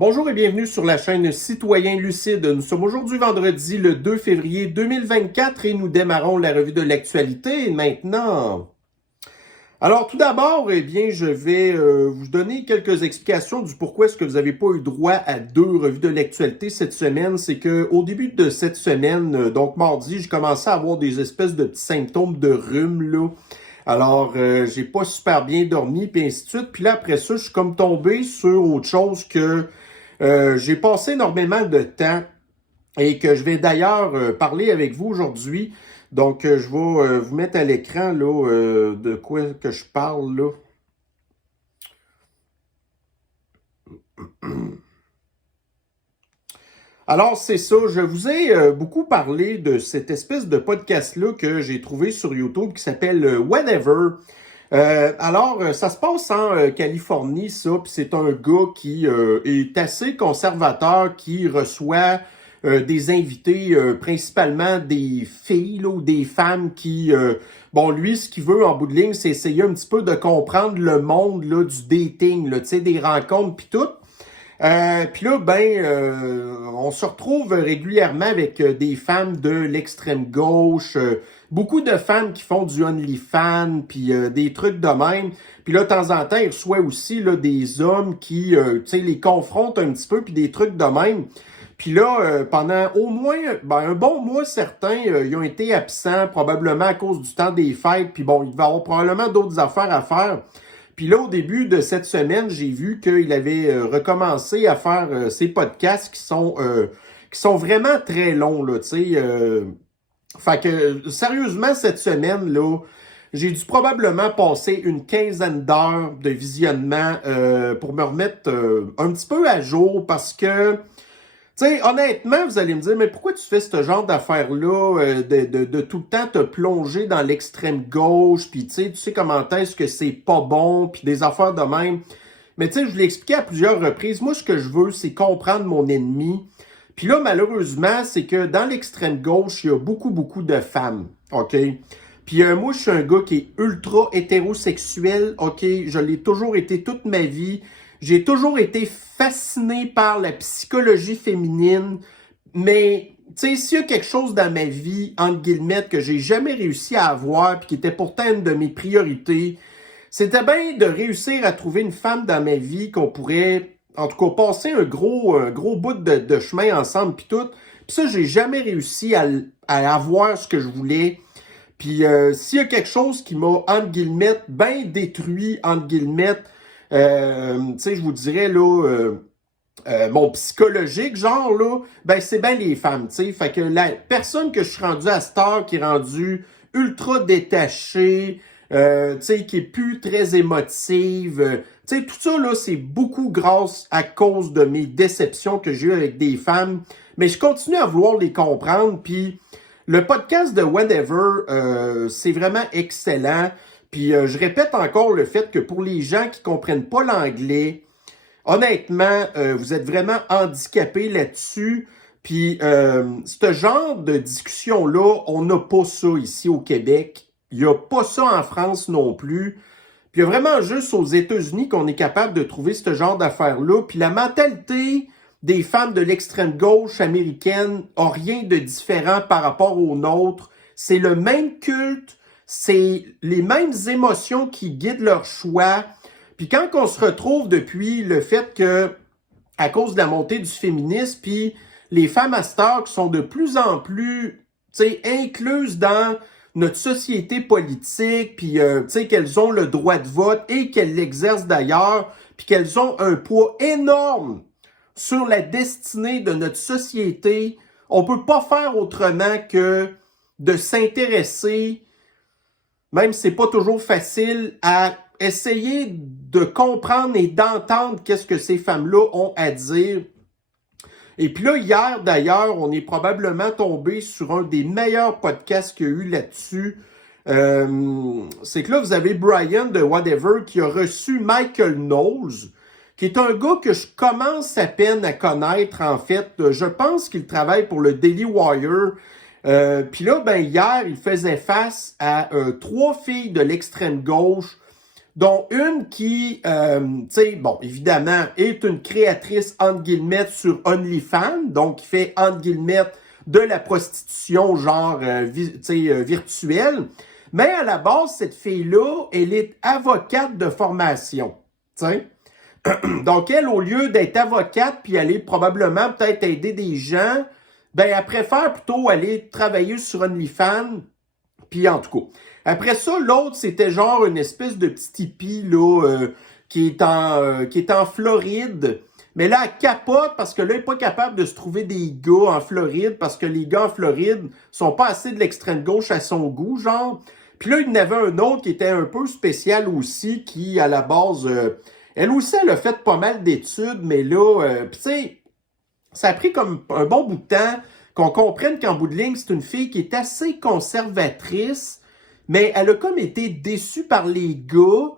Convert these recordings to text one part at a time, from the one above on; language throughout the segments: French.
Bonjour et bienvenue sur la chaîne Citoyen Lucide. Nous sommes aujourd'hui vendredi le 2 février 2024 et nous démarrons la revue de l'actualité maintenant. Alors tout d'abord, je vais vous donner quelques explications du pourquoi est-ce que vous n'avez pas eu droit à deux revues de l'actualité cette semaine. C'est que au début de cette semaine, donc mardi, j'ai commencé à avoir des espèces de petits symptômes de rhume là. Alors, j'ai pas super bien dormi, puis ainsi de suite. Puis là, après ça, je suis comme tombé sur autre chose que j'ai passé énormément de temps et que je vais d'ailleurs parler avec vous aujourd'hui. Donc, je vais vous mettre à l'écran là de quoi que je parle là. Alors, c'est ça, je vous ai beaucoup parlé de cette espèce de podcast-là que j'ai trouvé sur YouTube qui s'appelle Whatever. Ça se passe en Californie, ça, puis c'est un gars qui est assez conservateur, qui reçoit des invités, principalement des filles là, ou des femmes qui... bon, lui, ce qu'il veut en bout de ligne, c'est essayer un petit peu de comprendre le monde là, du dating, là, tu sais, des rencontres, puis tout. Puis là, on se retrouve régulièrement avec des femmes de l'extrême gauche, beaucoup de femmes qui font du OnlyFans, puis des trucs de même. Puis là, de temps en temps, il reçoit aussi là, des hommes qui, tu sais, les confrontent un petit peu, puis des trucs de même. Puis là, pendant au moins un bon mois, certains, ils ont été absents, probablement à cause du temps des fêtes. Puis bon, il va y avoir probablement d'autres affaires à faire. Puis là, au début de cette semaine, j'ai vu qu'il avait recommencé à faire ses podcasts qui sont vraiment très longs, là, tu sais. Fait que, sérieusement, cette semaine, là, j'ai dû probablement passer une quinzaine d'heures de visionnement pour me remettre un petit peu à jour parce que, tu sais, honnêtement, vous allez me dire, mais pourquoi tu fais ce genre d'affaires-là, de tout le temps te plonger dans l'extrême gauche, puis tu sais comment est-ce que c'est pas bon, puis des affaires de même. Mais tu sais, je vous l'ai expliqué à plusieurs reprises, moi, ce que je veux, c'est comprendre mon ennemi. Puis là, malheureusement, c'est que dans l'extrême gauche, il y a beaucoup de femmes, OK? Puis moi, je suis un gars qui est ultra hétérosexuel, OK? Je l'ai toujours été toute ma vie. J'ai toujours été fasciné par la psychologie féminine, mais tu sais, s'il y a quelque chose dans ma vie, entre guillemets, que j'ai jamais réussi à avoir, puis qui était pourtant une de mes priorités, c'était bien de réussir à trouver une femme dans ma vie qu'on pourrait, en tout cas, passer un gros bout de chemin ensemble, puis tout. Puis ça, j'ai jamais réussi à avoir ce que je voulais. Puis s'il y a quelque chose qui m'a, entre guillemets, bien détruit, entre guillemets, tu sais, je vous dirais, là, mon psychologique, genre, là, ben, c'est bien les femmes, tu sais. Fait que la personne que je suis rendu à cette heure, qui est rendue ultra détachée, tu sais, qui est plus très émotive, tu sais, tout ça, là, c'est beaucoup grâce à cause de mes déceptions que j'ai eues avec des femmes. Mais je continue à vouloir les comprendre, puis le podcast de Whatever, c'est vraiment excellent. Puis je répète encore le fait que pour les gens qui comprennent pas l'anglais, honnêtement, vous êtes vraiment handicapés là-dessus. Puis ce genre de discussion-là, on n'a pas ça ici au Québec. Il n'y a pas ça en France non plus. Puis il y a vraiment juste aux États-Unis qu'on est capable de trouver ce genre d'affaires-là. Puis la mentalité des femmes de l'extrême gauche américaine a rien de différent par rapport aux nôtres. C'est le même culte, c'est les mêmes émotions qui guident leur choix. Puis quand on se retrouve depuis le fait que, à cause de la montée du féminisme, puis les femmes à cette heure qui sont de plus en plus, tu sais, incluses dans notre société politique, puis tu sais, qu'elles ont le droit de vote et qu'elles l'exercent d'ailleurs, puis qu'elles ont un poids énorme sur la destinée de notre société, on peut pas faire autrement que de s'intéresser, même si c'est pas toujours facile, à essayer de comprendre et d'entendre qu'est-ce que ces femmes-là ont à dire. Et puis là, hier, d'ailleurs, on est probablement tombé sur un des meilleurs podcasts qu'il y a eu là-dessus. C'est que là, vous avez Brian de Whatever qui a reçu Michael Knowles, qui est un gars que je commence à peine à connaître, en fait. Je pense qu'il travaille pour le Daily Wire. Puis là, hier, il faisait face à 3 filles de l'extrême gauche. dont une qui, tu sais, bon, évidemment, est une créatrice, entre guillemets, sur OnlyFans, donc qui fait, entre guillemets, de la prostitution, genre, virtuelle. Mais à la base, cette fille-là, elle est avocate de formation, tu sais. Donc, elle, au lieu d'être avocate puis aller probablement peut-être aider des gens, ben, elle préfère plutôt aller travailler sur OnlyFans. Puis en tout cas. Après ça, l'autre, c'était genre une espèce de petit hippie là, qui est en Floride. Mais là, elle capote parce que là, elle n'est pas capable de se trouver des gars en Floride parce que les gars en Floride sont pas assez de l'extrême gauche à son goût, genre. Puis là, il y en avait un autre qui était un peu spécial aussi, qui, à la base, elle aussi, elle a fait pas mal d'études, mais là, tu sais, ça a pris comme un bon bout de temps qu'on comprenne qu'en bout de ligne, c'est une fille qui est assez conservatrice, mais elle a comme été déçue par les gars.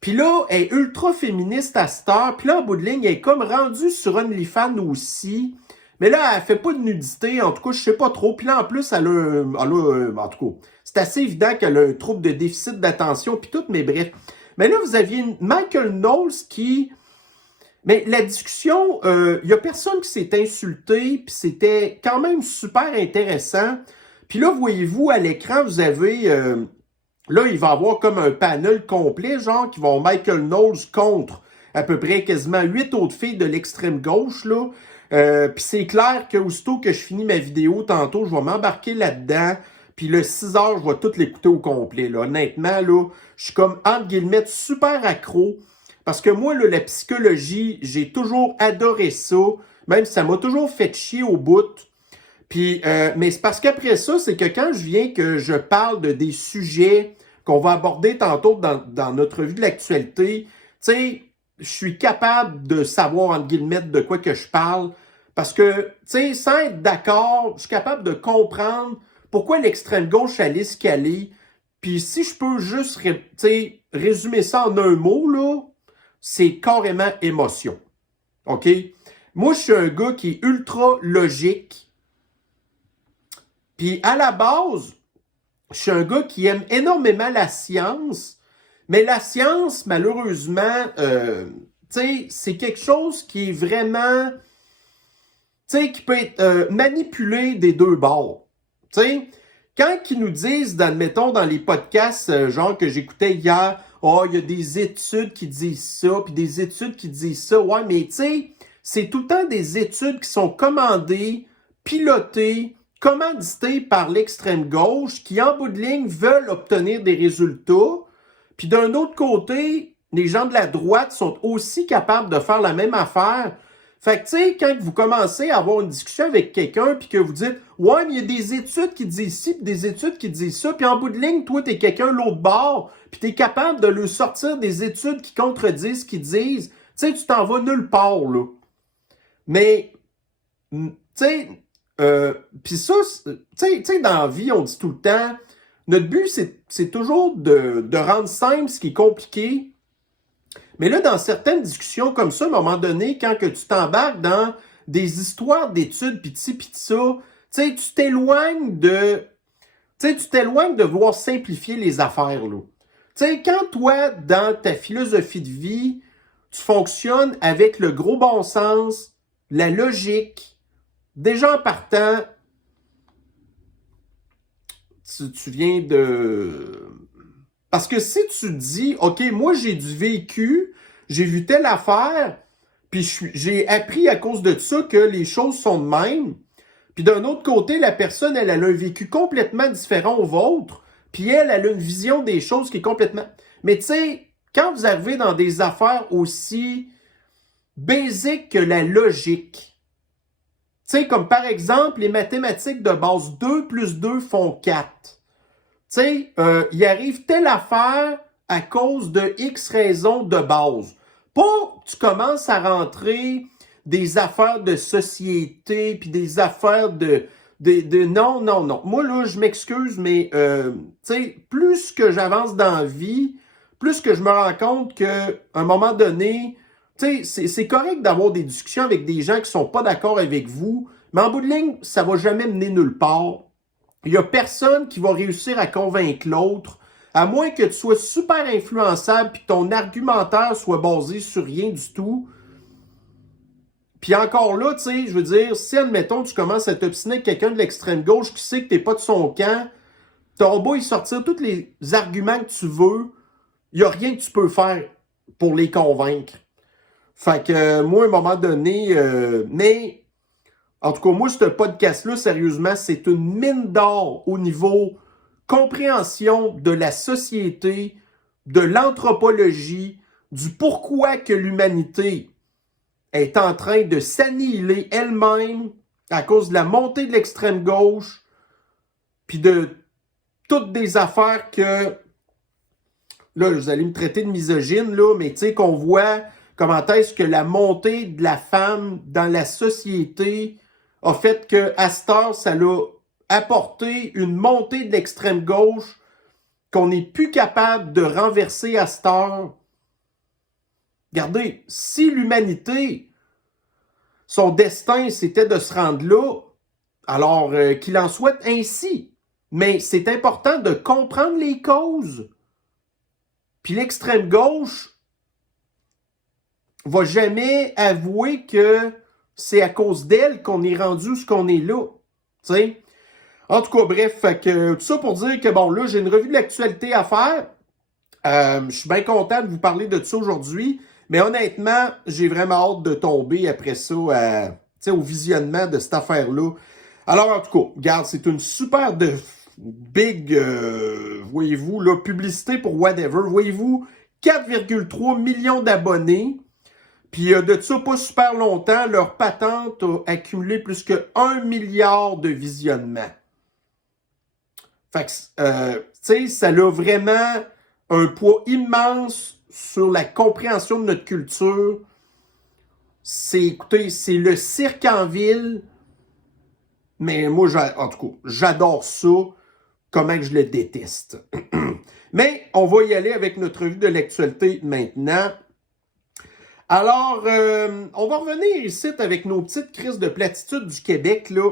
Puis là, elle est ultra féministe à cette heure. Puis là, en bout de ligne, elle est comme rendue sur OnlyFans aussi. Mais là, elle fait pas de nudité. En tout cas, je sais pas trop. Puis là, en plus, en tout cas, c'est assez évident qu'elle a un trouble de déficit d'attention puis tout, mais bref. Mais là, vous aviez Michael Knowles qui... Mais la discussion, y a personne qui s'est insulté, puis c'était quand même super intéressant. Puis là, voyez-vous, à l'écran, vous avez... là, il va y avoir comme un panel complet, genre, qui vont Michael Knowles contre à peu près quasiment 8 autres filles de l'extrême gauche, là. Puis c'est clair que aussitôt que je finis ma vidéo tantôt, je vais m'embarquer là-dedans. Puis le 6 heures, je vais tout l'écouter au complet, là. Honnêtement, là, je suis comme, entre guillemets, super accro. Parce que moi, là, la psychologie, j'ai toujours adoré ça. Même si ça m'a toujours fait chier au bout. Puis, mais c'est parce qu'après ça, c'est que quand je viens que je parle de des sujets qu'on va aborder tantôt dans notre vue de l'actualité, tu sais, je suis capable de savoir, entre guillemets, de quoi que je parle. Parce que, tu sais, sans être d'accord, je suis capable de comprendre pourquoi l'extrême gauche allait ce qu'elle est. Puis si je peux juste, résumer ça en un mot, là, c'est carrément émotion. OK? Moi, je suis un gars qui est ultra logique. Puis à la base, je suis un gars qui aime énormément la science. Mais la science, malheureusement, c'est quelque chose qui est vraiment... qui peut être manipulé des deux bords. Quand ils nous disent, admettons, dans les podcasts, genre que j'écoutais hier, oh, il y a des études qui disent ça, puis des études qui disent ça. Ouais, mais tu sais, c'est tout le temps des études qui sont commandées, pilotées, commanditées par l'extrême gauche, qui, en bout de ligne, veulent obtenir des résultats. Puis d'un autre côté, les gens de la droite sont aussi capables de faire la même affaire. Fait que, tu sais, quand vous commencez à avoir une discussion avec quelqu'un, puis que vous dites, ouais, mais il y a des études qui disent ci, puis des études qui disent ça, puis en bout de ligne, toi, t'es quelqu'un de l'autre bord, puis t'es capable de leur sortir des études qui contredisent ce qu'ils disent, tu sais, tu t'en vas nulle part, là. Mais, tu sais, puis ça, tu sais, dans la vie, on dit tout le temps, notre but, c'est toujours de rendre simple ce qui est compliqué. Mais là, dans certaines discussions comme ça, à un moment donné, quand que tu t'embarques dans des histoires d'études, pis de ci, pis de ça, tu t'éloignes de vouloir simplifier les affaires, là. Tu sais, quand toi, dans ta philosophie de vie, tu fonctionnes avec le gros bon sens, la logique, déjà en partant, tu viens de... Parce que si tu dis, OK, moi j'ai du vécu, j'ai vu telle affaire, puis j'ai appris à cause de ça que les choses sont de même, puis d'un autre côté, la personne, elle a un vécu complètement différent au vôtre, puis elle a une vision des choses qui est complètement... Mais tu sais, quand vous arrivez dans des affaires aussi basiques que la logique, tu sais, comme par exemple les mathématiques de base, 2 plus 2 font 4. Tu sais, il arrive telle affaire à cause de X raisons de base. Pas tu commences à rentrer des affaires de société, puis des affaires de non, non, non. Moi, là, je m'excuse, mais tu sais, plus que j'avance dans la vie, plus que je me rends compte qu'à un moment donné, tu sais, c'est correct d'avoir des discussions avec des gens qui sont pas d'accord avec vous, mais en bout de ligne, ça va jamais mener nulle part. Il n'y a personne qui va réussir à convaincre l'autre À moins que tu sois super influençable puis que ton argumentaire soit basé sur rien du tout. Puis encore là, tu sais, je veux dire, si, admettons, tu commences à t'obstiner avec quelqu'un de l'extrême gauche qui sait que t'es pas de son camp, t'auras beau y sortir tous les arguments que tu veux, il n'y a rien que tu peux faire pour les convaincre. Fait que moi, à un moment donné, mais en tout cas, moi, ce podcast-là, sérieusement, c'est une mine d'or au niveau compréhension de la société, de l'anthropologie, du pourquoi que l'humanité est en train de s'annihiler elle-même à cause de la montée de l'extrême gauche, puis de toutes des affaires que, là, vous allez me traiter de misogyne, là, mais tu sais, qu'on voit comment est-ce que la montée de la femme dans la société a fait que, à cette heure, ça l'a apporté une montée de l'extrême gauche qu'on n'est plus capable de renverser à cette heure. Regardez, si l'humanité, son destin, c'était de se rendre là, alors qu'il en soit ainsi. Mais c'est important de comprendre les causes. Puis l'extrême gauche va jamais avouer que c'est à cause d'elle qu'on est rendu ce qu'on est là. T'sais? En tout cas, bref, fait que, tout ça pour dire que, bon, là, j'ai une revue de l'actualité à faire. Je suis bien content de vous parler de ça aujourd'hui. Mais honnêtement, j'ai vraiment hâte de tomber après ça au visionnement de cette affaire-là. Alors, en tout cas, regarde, c'est une super big, voyez-vous, là, publicité pour whatever. Voyez-vous, 4,3 millions d'abonnés. Puis de ça, pas super longtemps, leur patente a accumulé plus que 1 milliard de visionnements. Fait que, tu sais, ça a vraiment un poids immense sur la compréhension de notre culture. Écoutez, c'est le cirque en ville. Mais moi, en tout cas, j'adore ça. Comment que je le déteste. Mais on va y aller avec notre revue de l'actualité maintenant. Alors, on va revenir ici avec nos petites crises de platitude du Québec, là.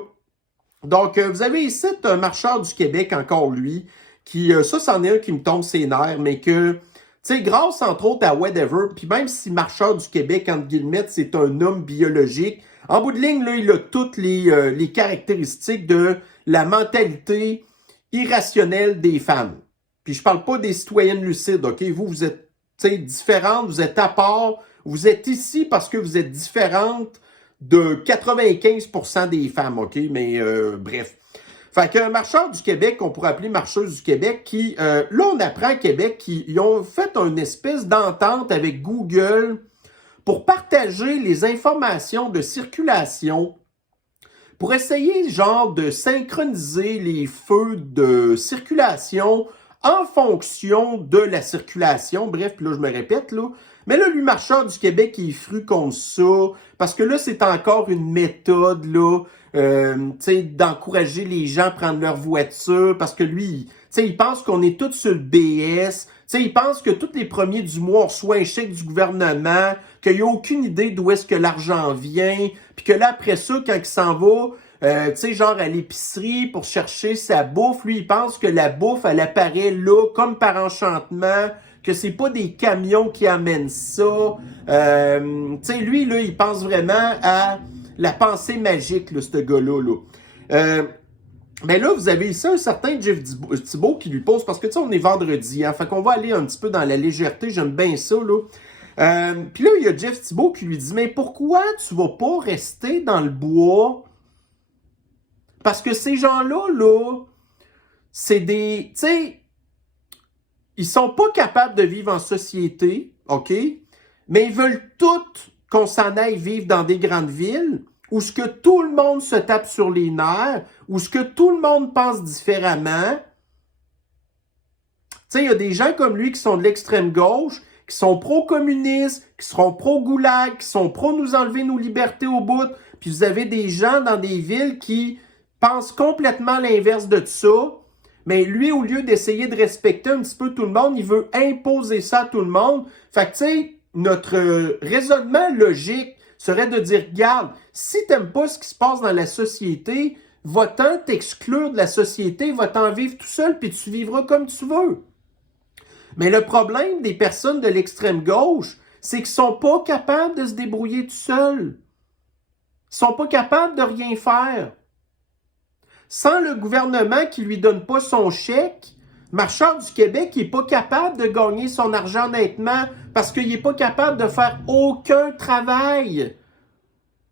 Donc, vous avez ici un marcheur du Québec, encore lui, qui, ça, c'en est un qui me tombe ses nerfs, mais que, tu sais, grâce, entre autres, à Whatever, puis même si marcheur du Québec, entre guillemets, c'est un homme biologique, en bout de ligne, là, il a toutes les caractéristiques de la mentalité irrationnelle des femmes. Puis je parle pas des citoyennes lucides, OK? Vous êtes, tu sais, différentes, vous êtes à part, vous êtes ici parce que vous êtes différentes de 95% des femmes, OK? Mais bref. Fait qu'un marcheur du Québec, qu'on pourrait appeler marcheuse du Québec, qui, là, on apprend à Québec qu'ils ont fait une espèce d'entente avec Google pour partager les informations de circulation, pour essayer, genre, de synchroniser les feux de circulation en fonction de la circulation. Bref, puis là, je me répète, là. Mais là, lui, marcheur du Québec, il est fru contre ça, parce que là, c'est encore une méthode, là, tu sais, d'encourager les gens à prendre leur voiture, parce que lui, tu sais, il pense qu'on est tous sur le BS, tu sais, il pense que tous les premiers du mois, on reçoit un chèque du gouvernement, qu'il n'y a aucune idée d'où est-ce que l'argent vient, puis que là, après ça, quand il s'en va, tu sais, genre à l'épicerie pour chercher sa bouffe, lui, il pense que la bouffe, elle apparaît là, comme par enchantement, que c'est pas des camions qui amènent ça. Tu sais, lui, là, il pense vraiment à la pensée magique, là, ce gars-là, là. Mais là, vous avez ici un certain Jeff Thibault qui lui pose, parce que tu sais, on est vendredi, hein, fait qu'on va aller un petit peu dans la légèreté, j'aime bien ça, là. Puis là, il y a Jeff Thibault qui lui dit, mais pourquoi tu vas pas rester dans le bois? Parce que ces gens-là, là, c'est des, tu sais, ils sont pas capables de vivre en société, OK? Mais ils veulent tous qu'on s'en aille vivre dans des grandes villes, où ce que tout le monde se tape sur les nerfs, où ce que tout le monde pense différemment. Tu sais, il y a des gens comme lui qui sont de l'extrême gauche, qui sont pro-communistes, qui seront pro-goulag, qui sont pro-nous enlever nos libertés au bout. Puis vous avez des gens dans des villes qui pensent complètement l'inverse de ça. Mais lui, au lieu d'essayer de respecter un petit peu tout le monde, il veut imposer ça à tout le monde. Fait que, tu sais, notre raisonnement logique serait de dire, regarde, si t'aimes pas ce qui se passe dans la société, va-t'en t'exclure de la société, va-t'en vivre tout seul, puis tu vivras comme tu veux. Mais le problème des personnes de l'extrême gauche, c'est qu'ils ne sont pas capables de se débrouiller tout seuls. Ils ne sont pas capables de rien faire. Sans le gouvernement qui ne lui donne pas son chèque, Marchand du Québec n'est pas capable de gagner son argent nettement parce qu'il n'est pas capable de faire aucun travail.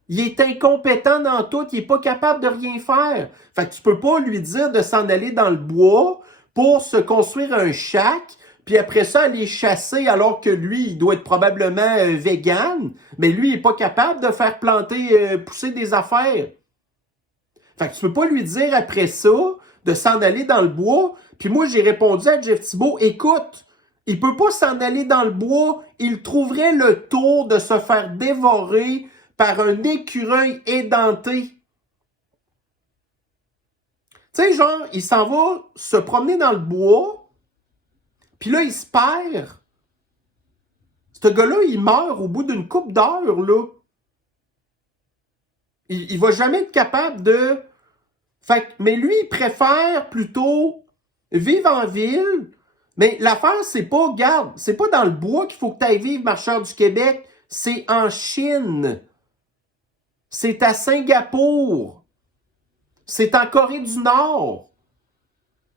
Il est incompétent dans tout, il n'est pas capable de rien faire. Fait que tu peux pas lui dire de s'en aller dans le bois pour se construire un shack, puis après ça aller chasser alors que lui, il doit être probablement vegan, mais lui, il n'est pas capable de faire planter, pousser des affaires. Fait que tu peux pas lui dire après ça de s'en aller dans le bois. Puis moi, j'ai répondu à Jeff Thibault, écoute, il peut pas s'en aller dans le bois, il trouverait le tour de se faire dévorer par un écureuil édenté. Tu sais, genre, il s'en va se promener dans le bois, puis là, il se perd. Ce gars-là, il meurt au bout d'une couple d'heures, là. Il va jamais être capable de... mais lui, il préfère plutôt vivre en ville. Mais l'affaire, c'est pas, regarde, c'est pas dans le bois qu'il faut que tu ailles vivre, Marcheur du Québec. C'est en Chine. C'est à Singapour. C'est en Corée du Nord.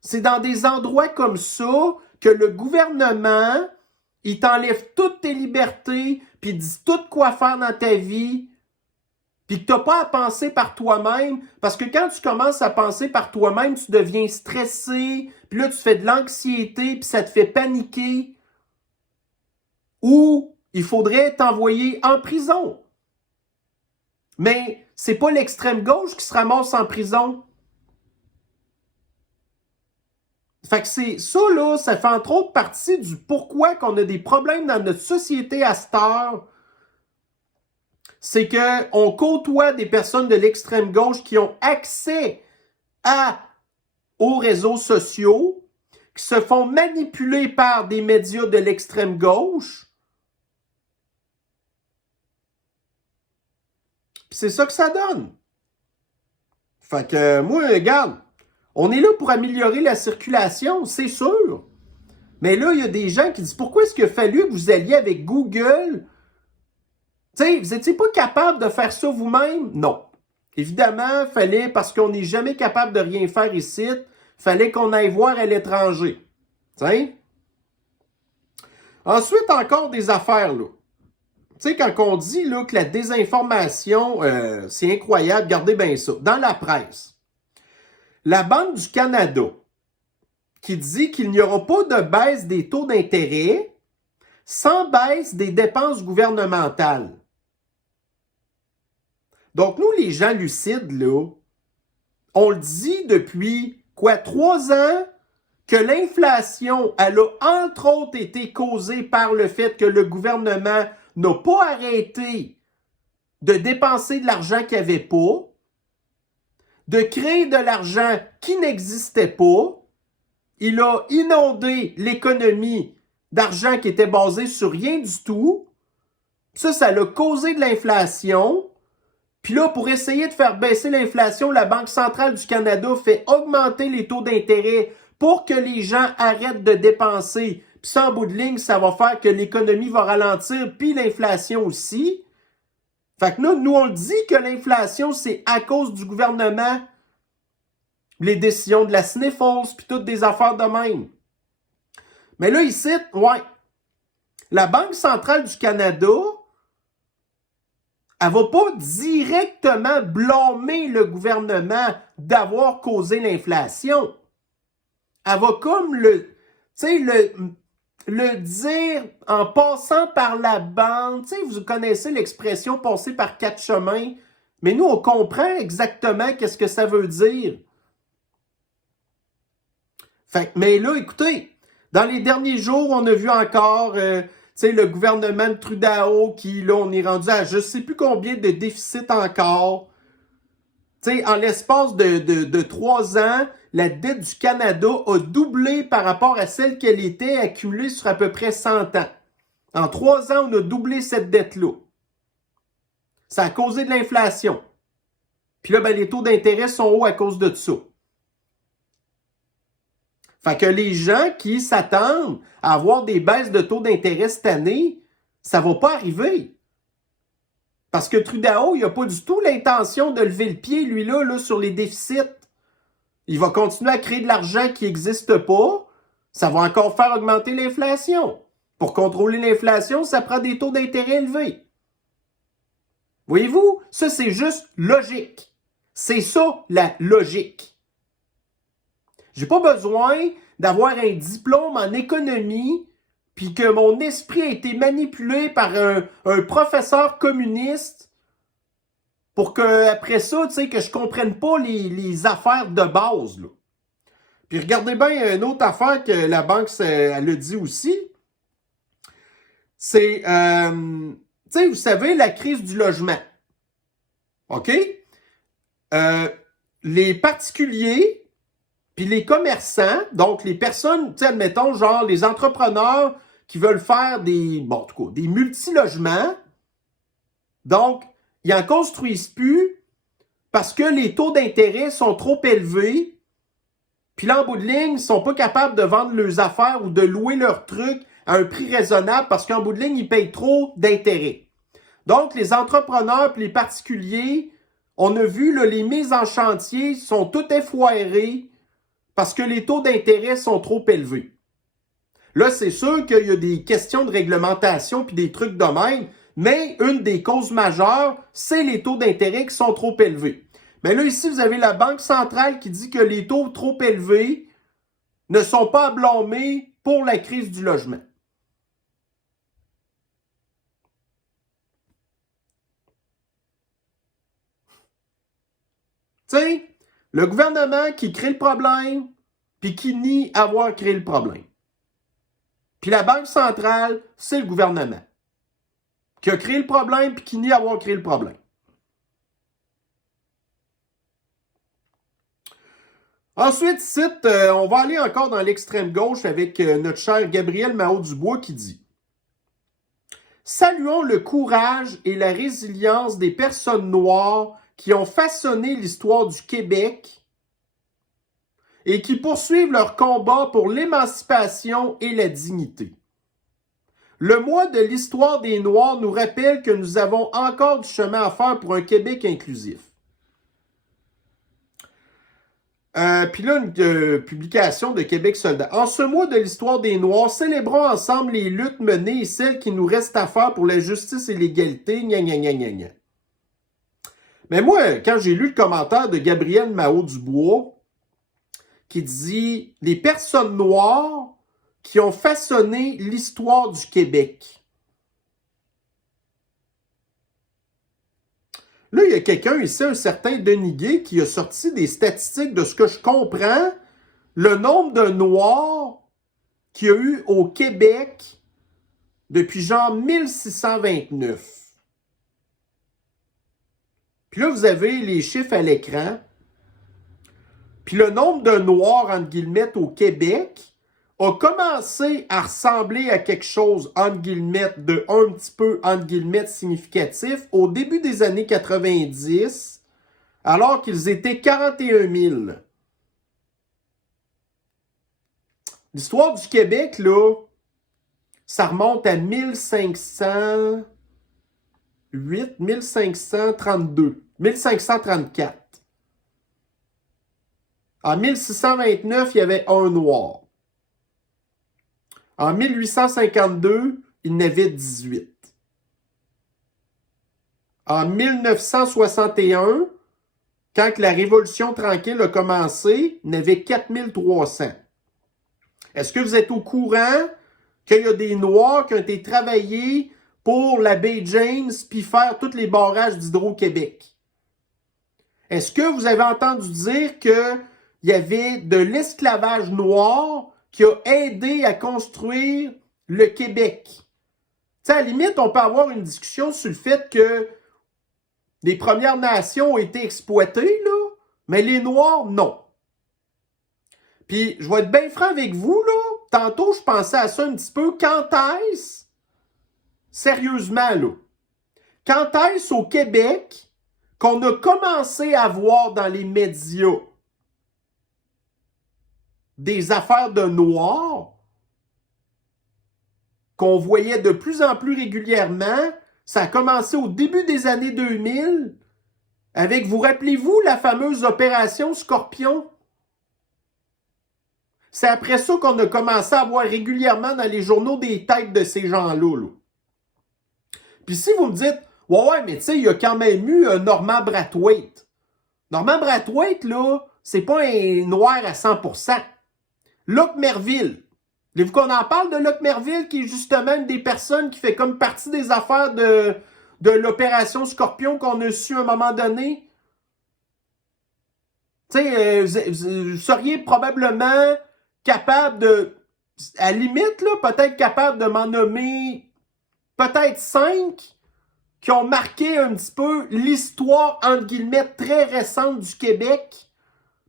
C'est dans des endroits comme ça que le gouvernement, il t'enlève toutes tes libertés, puis il dit tout quoi faire dans ta vie, puis que tu n'as pas à penser par toi-même, parce que quand tu commences à penser par toi-même, tu deviens stressé, puis là, tu fais de l'anxiété, puis ça te fait paniquer. Ou il faudrait t'envoyer en prison. Mais c'est pas l'extrême gauche qui se ramasse en prison. Fait que c'est ça, là, ça fait entre autres partie du pourquoi qu'on a des problèmes dans notre société à cette heure. C'est qu'on côtoie des personnes de l'extrême gauche qui ont accès aux réseaux sociaux, qui se font manipuler par des médias de l'extrême gauche. Puis c'est ça que ça donne. Fait que moi, regarde, on est là pour améliorer la circulation, c'est sûr. Mais là, il y a des gens qui disent, pourquoi est-ce qu'il a fallu que vous alliez avec Google? Tu sais, vous n'étiez pas capable de faire ça vous-même? Non. Évidemment, fallait, parce qu'on n'est jamais capable de rien faire ici, fallait qu'on aille voir à l'étranger. Tu sais? Ensuite, encore des affaires, là. Tu sais, quand on dit là, que la désinformation, c'est incroyable, regardez bien ça. Dans la presse, la Banque du Canada qui dit qu'il n'y aura pas de baisse des taux d'intérêt sans baisse des dépenses gouvernementales. Donc, nous, les gens lucides, là, on le dit depuis, 3 ans, que l'inflation, elle a entre autres été causée par le fait que le gouvernement n'a pas arrêté de dépenser de l'argent qu'il n'y avait pas, de créer de l'argent qui n'existait pas. Il a inondé l'économie d'argent qui était basé sur rien du tout. Ça a causé de l'inflation. Puis là, pour essayer de faire baisser l'inflation, la Banque centrale du Canada fait augmenter les taux d'intérêt pour que les gens arrêtent de dépenser. Puis ça, en bout de ligne, ça va faire que l'économie va ralentir, puis l'inflation aussi. Fait que nous, on dit que l'inflation, c'est à cause du gouvernement. Les décisions de la Sniffles, puis toutes des affaires de même. Mais là, ici, ouais, la Banque centrale du Canada, elle va pas directement blâmer le gouvernement d'avoir causé l'inflation. Elle va comme le dire en passant par la bande. Tu sais, vous connaissez l'expression passer par 4 chemins, mais nous, on comprend exactement qu'est-ce que ça veut dire. Fait, mais là, écoutez, dans les derniers jours, on a vu encore le gouvernement de Trudeau qui, là, on est rendu à je ne sais plus combien de déficit encore. T'sais, en l'espace de 3 ans, la dette du Canada a doublé par rapport à celle qu'elle était accumulée sur à peu près 100 ans. En 3 ans, on a doublé cette dette-là. Ça a causé de l'inflation. Puis là, ben, les taux d'intérêt sont hauts à cause de ça. Fait que les gens qui s'attendent à avoir des baisses de taux d'intérêt cette année, ça va pas arriver. Parce que Trudeau, il n'a pas du tout l'intention de lever le pied, lui, là, sur les déficits. Il va continuer à créer de l'argent qui n'existe pas. Ça va encore faire augmenter l'inflation. Pour contrôler l'inflation, ça prend des taux d'intérêt élevés. Voyez-vous, ça, c'est juste logique. C'est ça, la logique. J'ai pas besoin d'avoir un diplôme en économie puis que mon esprit a été manipulé par un professeur communiste pour que après ça, tu sais, que je comprenne pas les affaires de base, là. Puis regardez bien une autre affaire que la banque elle a dit aussi. C'est, tu sais, vous savez, la crise du logement. OK? Les particuliers puis les commerçants, donc les personnes, tu sais, admettons, genre les entrepreneurs qui veulent faire des multi-logements, donc, ils n'en construisent plus parce que les taux d'intérêt sont trop élevés, puis là, en bout de ligne, ils ne sont pas capables de vendre leurs affaires ou de louer leurs trucs à un prix raisonnable parce qu'en bout de ligne, ils payent trop d'intérêt. Donc, les entrepreneurs et les particuliers, on a vu, là, les mises en chantier sont toutes effoirées parce que les taux d'intérêt sont trop élevés. Là, c'est sûr qu'il y a des questions de réglementation puis des trucs de même, mais une des causes majeures, c'est les taux d'intérêt qui sont trop élevés. Mais là, ici, vous avez la Banque centrale qui dit que les taux trop élevés ne sont pas à blâmer pour la crise du logement. Tu sais, le gouvernement qui crée le problème, puis qui nie avoir créé le problème. Puis la Banque centrale, c'est le gouvernement qui a créé le problème puis qui nie avoir créé le problème. Ensuite, on va aller encore dans l'extrême gauche avec notre cher Gabriel Mahot-Dubois qui dit « Saluons le courage et la résilience des personnes noires qui ont façonné l'histoire du Québec et qui poursuivent leur combat pour l'émancipation et la dignité. Le mois de l'histoire des Noirs nous rappelle que nous avons encore du chemin à faire pour un Québec inclusif. » Puis là, une publication de Québec solidaire. En ce mois de l'histoire des Noirs, célébrons ensemble les luttes menées et celles qui nous restent à faire pour la justice et l'égalité. Gna, gna, gna, gna, gna. Mais moi, quand j'ai lu le commentaire de Gabriel Mahot-Dubois, qui dit « Les personnes noires qui ont façonné l'histoire du Québec ». Là, il y a quelqu'un ici, un certain Denis Gay, qui a sorti des statistiques de ce que je comprends, le nombre de Noirs qu'il y a eu au Québec depuis genre 1629. Puis là, vous avez les chiffres à l'écran. Puis le nombre de Noirs, entre guillemets, au Québec a commencé à ressembler à quelque chose, entre guillemets, de un petit peu, entre guillemets, significatif au début des années 90, alors qu'ils étaient 41 000. L'histoire du Québec, là, ça remonte à 1508, 1532, 1534. En 1629, il y avait un noir. En 1852, il y en avait 18. En 1961, quand la Révolution tranquille a commencé, il y en avait 4300. Est-ce que vous êtes au courant qu'il y a des Noirs qui ont été travaillés pour la baie James puis faire tous les barrages d'Hydro-Québec? Est-ce que vous avez entendu dire qu'il y avait de l'esclavage noir qui a aidé à construire le Québec? Tu sais, à la limite, on peut avoir une discussion sur le fait que les Premières Nations ont été exploitées, là, mais les Noirs, non. Puis, je vais être bien franc avec vous, là. Tantôt, je pensais à ça un petit peu. Quand est-ce, sérieusement, là, quand est-ce au Québec qu'on a commencé à voir dans les médias des affaires de noirs qu'on voyait de plus en plus régulièrement. Ça a commencé au début des années 2000 avec, vous rappelez-vous, la fameuse opération Scorpion? C'est après ça qu'on a commencé à voir régulièrement dans les journaux des têtes de ces gens-là. Là. Puis si vous me dites, ouais, mais tu sais, il y a quand même eu Norman Brathwaite. Norman Brathwaite, là, c'est pas un noir à 100%. Locke Merville. Voulez-vous qu'on en parle de Locke Merville, qui est justement une des personnes qui fait comme partie des affaires de l'opération Scorpion qu'on a su à un moment donné? Tu sais, vous seriez probablement capable de, à la limite, là, peut-être capable de m'en nommer peut-être 5 qui ont marqué un petit peu l'histoire, entre guillemets, très récente du Québec.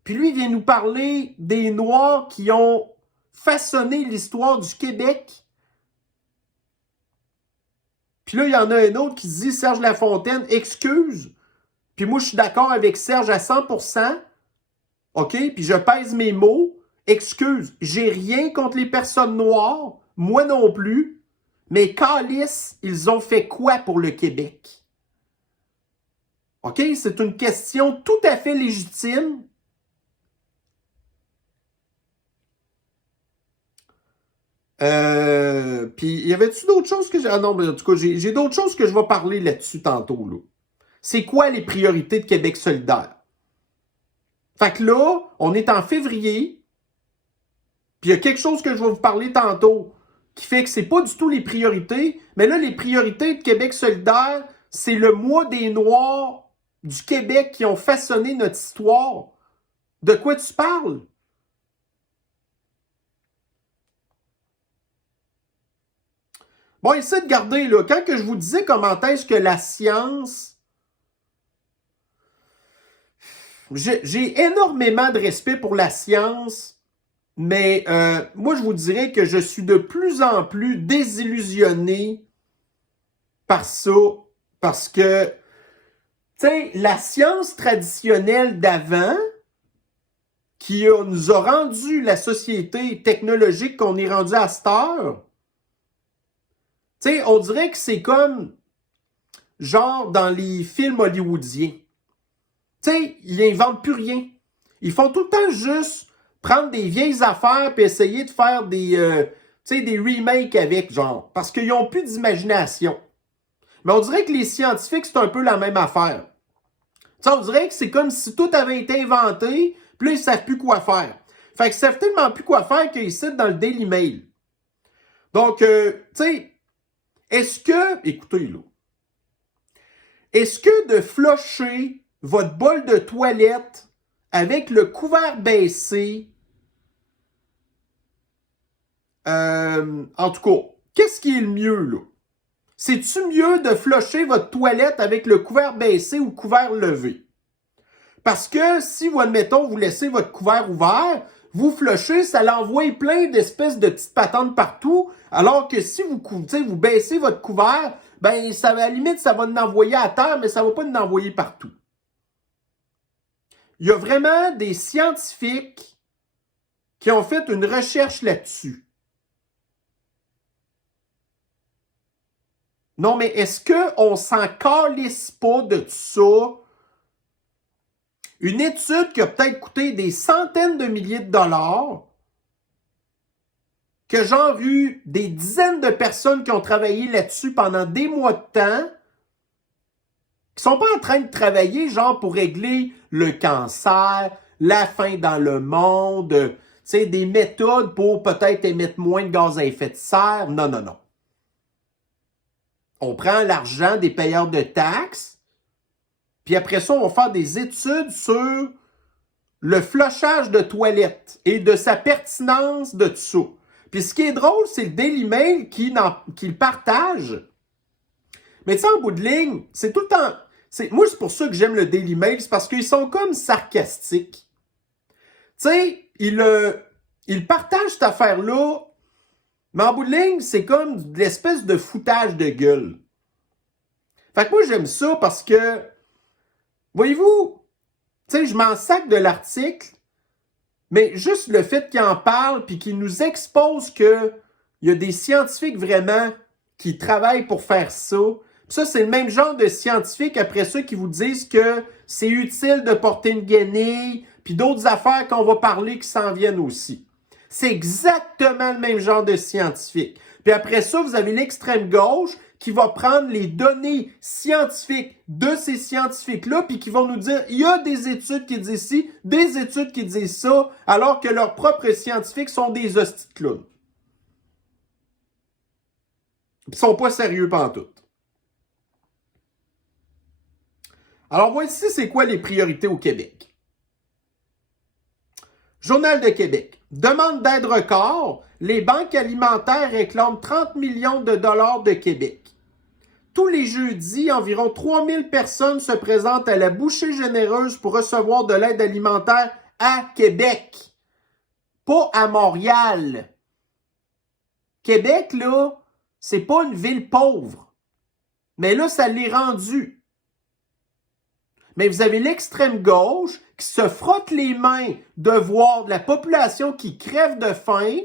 Puis lui, il vient nous parler des Noirs qui ont façonné l'histoire du Québec. Puis là, il y en a un autre qui se dit, Serge Lafontaine, excuse. Puis moi, je suis d'accord avec Serge à 100%. OK? Puis je pèse mes mots. Excuse. J'ai rien contre les personnes noires. Moi non plus. Mais câlisse, ils ont fait quoi pour le Québec? OK? C'est une question tout à fait légitime. Puis, y avait-tu d'autres choses que j'ai... Ah non, mais en tout cas, j'ai d'autres choses que je vais parler là-dessus tantôt. Là. C'est quoi les priorités de Québec solidaire? Fait que là, on est en février, puis il y a quelque chose que je vais vous parler tantôt qui fait que c'est pas du tout les priorités, mais là, les priorités de Québec solidaire, c'est le mois des Noirs du Québec qui ont façonné notre histoire. De quoi tu parles? Bon, essayez de garder, là, quand que je vous disais comment est-ce que la science... J'ai énormément de respect pour la science, mais moi, je vous dirais que je suis de plus en plus désillusionné par ça, parce que, tu sais, la science traditionnelle d'avant, nous a rendu la société technologique qu'on est rendu à cette heure, tu sais, on dirait que c'est comme, genre, dans les films hollywoodiens. Tu sais, ils inventent plus rien. Ils font tout le temps juste prendre des vieilles affaires puis essayer de faire des remakes avec, genre, parce qu'ils n'ont plus d'imagination. Mais on dirait que les scientifiques, c'est un peu la même affaire. Tu sais, on dirait que c'est comme si tout avait été inventé, puis là, ils ne savent plus quoi faire. Fait qu'ils savent tellement plus quoi faire qu'ils citent dans le Daily Mail. Donc, tu sais, est-ce que, écoutez, là, est-ce que de flusher votre bol de toilette avec le couvert baissé, en tout cas, qu'est-ce qui est le mieux, là? C'est-tu mieux de flusher votre toilette avec le couvert baissé ou le couvert levé? Parce que si, vous, admettons, vous laissez votre couvert ouvert, vous flushez, ça l'envoie plein d'espèces de petites patentes partout, alors que si vous baissez votre couvert, ben, ça, à la limite, ça va en envoyer à terre, mais ça ne va pas en envoyer partout. Il y a vraiment des scientifiques qui ont fait une recherche là-dessus. Non, mais est-ce qu'on s'en calisse pas de ça? Une étude qui a peut-être coûté des centaines de milliers de dollars, que genre eu des dizaines de personnes qui ont travaillé là-dessus pendant des mois de temps, qui sont pas en train de travailler genre pour régler le cancer, la faim dans le monde, tu sais, des méthodes pour peut-être émettre moins de gaz à effet de serre. Non, non, non. On prend l'argent des payeurs de taxes, puis après ça, on va faire des études sur le flushage de toilettes et de sa pertinence de tout ça. Puis ce qui est drôle, c'est le Daily Mail qui le partage. Mais tu sais, en bout de ligne, c'est tout le temps... Moi, c'est pour ça que j'aime le Daily Mail, c'est parce qu'ils sont comme sarcastiques. Tu sais, ils partagent cette affaire-là, mais en bout de ligne, c'est comme de l'espèce de foutage de gueule. Fait que moi, j'aime ça parce que, voyez-vous, tu sais, je m'en sac de l'article, Mais juste le fait qu'il en parle puis qu'il nous expose qu'il y a des scientifiques vraiment qui travaillent pour faire ça. Puis ça, c'est le même genre de scientifiques après ça qui vous disent que c'est utile de porter une guenille puis d'autres affaires qu'on va parler qui s'en viennent aussi. C'est exactement le même genre de scientifique. Puis après ça, vous avez l'extrême gauche qui va prendre les données scientifiques de ces scientifiques-là, puis qui vont nous dire, il y a des études qui disent ci, des études qui disent ça, alors que leurs propres scientifiques sont des hosties de clowns. Ils sont pas sérieux pantoute. Alors voici c'est quoi les priorités au Québec. Journal de Québec. Demande d'aide record. Les banques alimentaires réclament 30 millions de dollars de Québec. Tous les jeudis, environ 3000 personnes se présentent à la bouchée généreuse pour recevoir de l'aide alimentaire à Québec. Pas à Montréal. Québec, là, c'est pas une ville pauvre. Mais là, ça l'est rendu. Mais vous avez l'extrême gauche qui se frotte les mains de voir de la population qui crève de faim,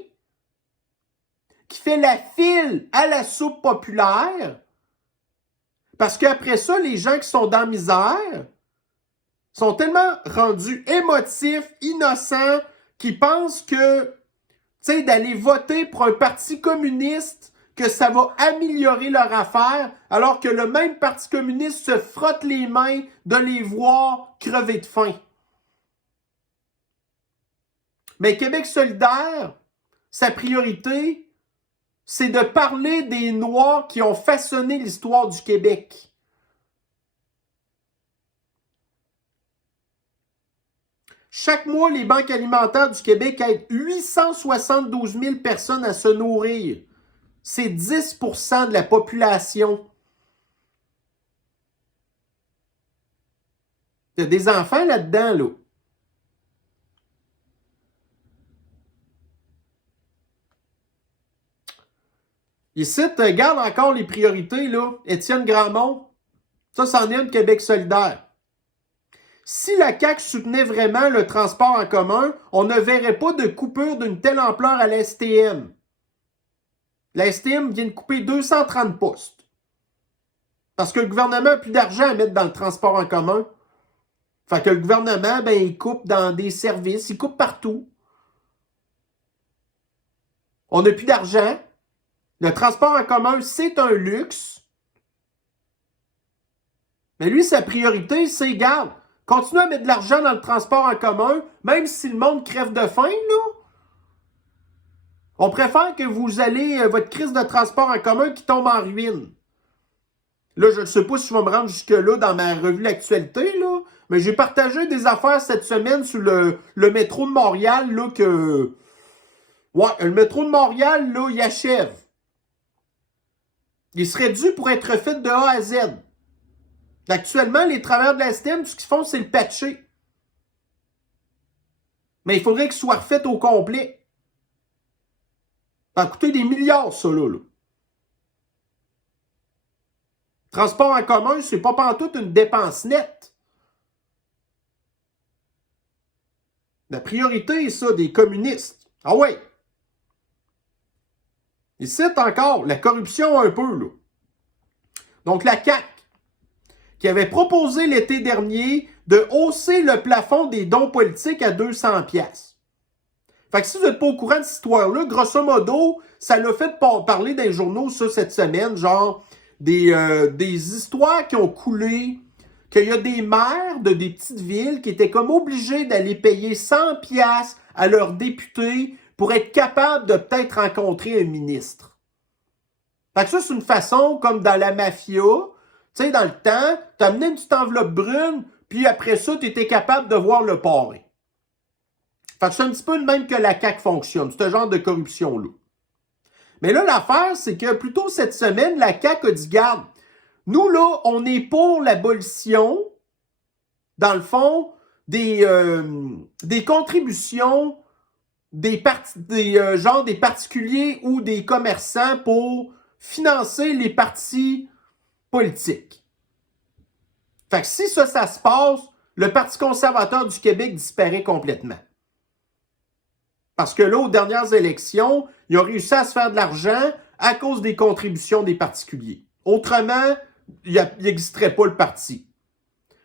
qui fait la file à la soupe populaire, parce qu'après ça, les gens qui sont dans la misère sont tellement rendus émotifs, innocents, qu'ils pensent que, tu sais, d'aller voter pour un parti communiste, que ça va améliorer leur affaire, alors que le même parti communiste se frotte les mains de les voir crever de faim. Mais Québec solidaire, sa priorité, c'est de parler des Noirs qui ont façonné l'histoire du Québec. Chaque mois, les banques alimentaires du Québec aident 872 000 personnes à se nourrir. C'est 10% de la population. Il y a des enfants là-dedans, là. Ici, regarde encore les priorités, là. Étienne Grandmont, ça, c'en est un de Québec solidaire. Si la CAQ soutenait vraiment le transport en commun, on ne verrait pas de coupure d'une telle ampleur à la STM. La STM vient de couper 230 postes. Parce que le gouvernement n'a plus d'argent à mettre dans le transport en commun. Fait que le gouvernement, ben, il coupe dans des services, il coupe partout. On n'a plus d'argent. Le transport en commun, c'est un luxe. Mais lui, sa priorité, c'est, garde, continuez à mettre de l'argent dans le transport en commun, même si le monde crève de faim, là. On préfère que vous allez, votre crise de transport en commun qui tombe en ruine. Là, je ne sais pas si je vais me rendre jusque-là dans ma revue L'Actualité, là, mais j'ai partagé des affaires cette semaine sur le métro de Montréal, là, que... Ouais, le métro de Montréal, là, il achève. Il serait dû pour être fait de A à Z. Actuellement, les travailleurs de la STM, tout ce qu'ils font, c'est le patcher. Mais il faudrait qu'il soit refait au complet. Ça va coûter des milliards, ça, là. Transport en commun, c'est pas pantoute une dépense nette. La priorité, ça, des communistes. Ah ouais. Ici, encore, la corruption un peu, là. Donc, la CAQ, qui avait proposé l'été dernier de hausser le plafond des dons politiques à 200 pièces. Fait que si vous n'êtes pas au courant de cette histoire-là, grosso modo, ça l'a fait parler dans les journaux, ça, cette semaine, genre des histoires qui ont coulé, qu'il y a des maires de des petites villes qui étaient comme obligés d'aller payer 100 pièces à leurs députés pour être capables de peut-être rencontrer un ministre. Fait que ça, c'est une façon, comme dans la mafia, tu sais, dans le temps, tu amenais une petite enveloppe brune, puis après ça, tu étais capable de voir le parrain. Fait que c'est un petit peu le même que la CAQ fonctionne, ce genre de corruption-là. Mais là, l'affaire, c'est que plus tôt cette semaine, la CAQ a dit, garde, nous, là, on est pour l'abolition, dans le fond, des contributions des particuliers ou des commerçants pour financer les partis politiques. Fait que si ça se passe, le Parti conservateur du Québec disparaît complètement. Parce que là, aux dernières élections, ils ont réussi à se faire de l'argent à cause des contributions des particuliers. Autrement, il n'existerait pas le parti.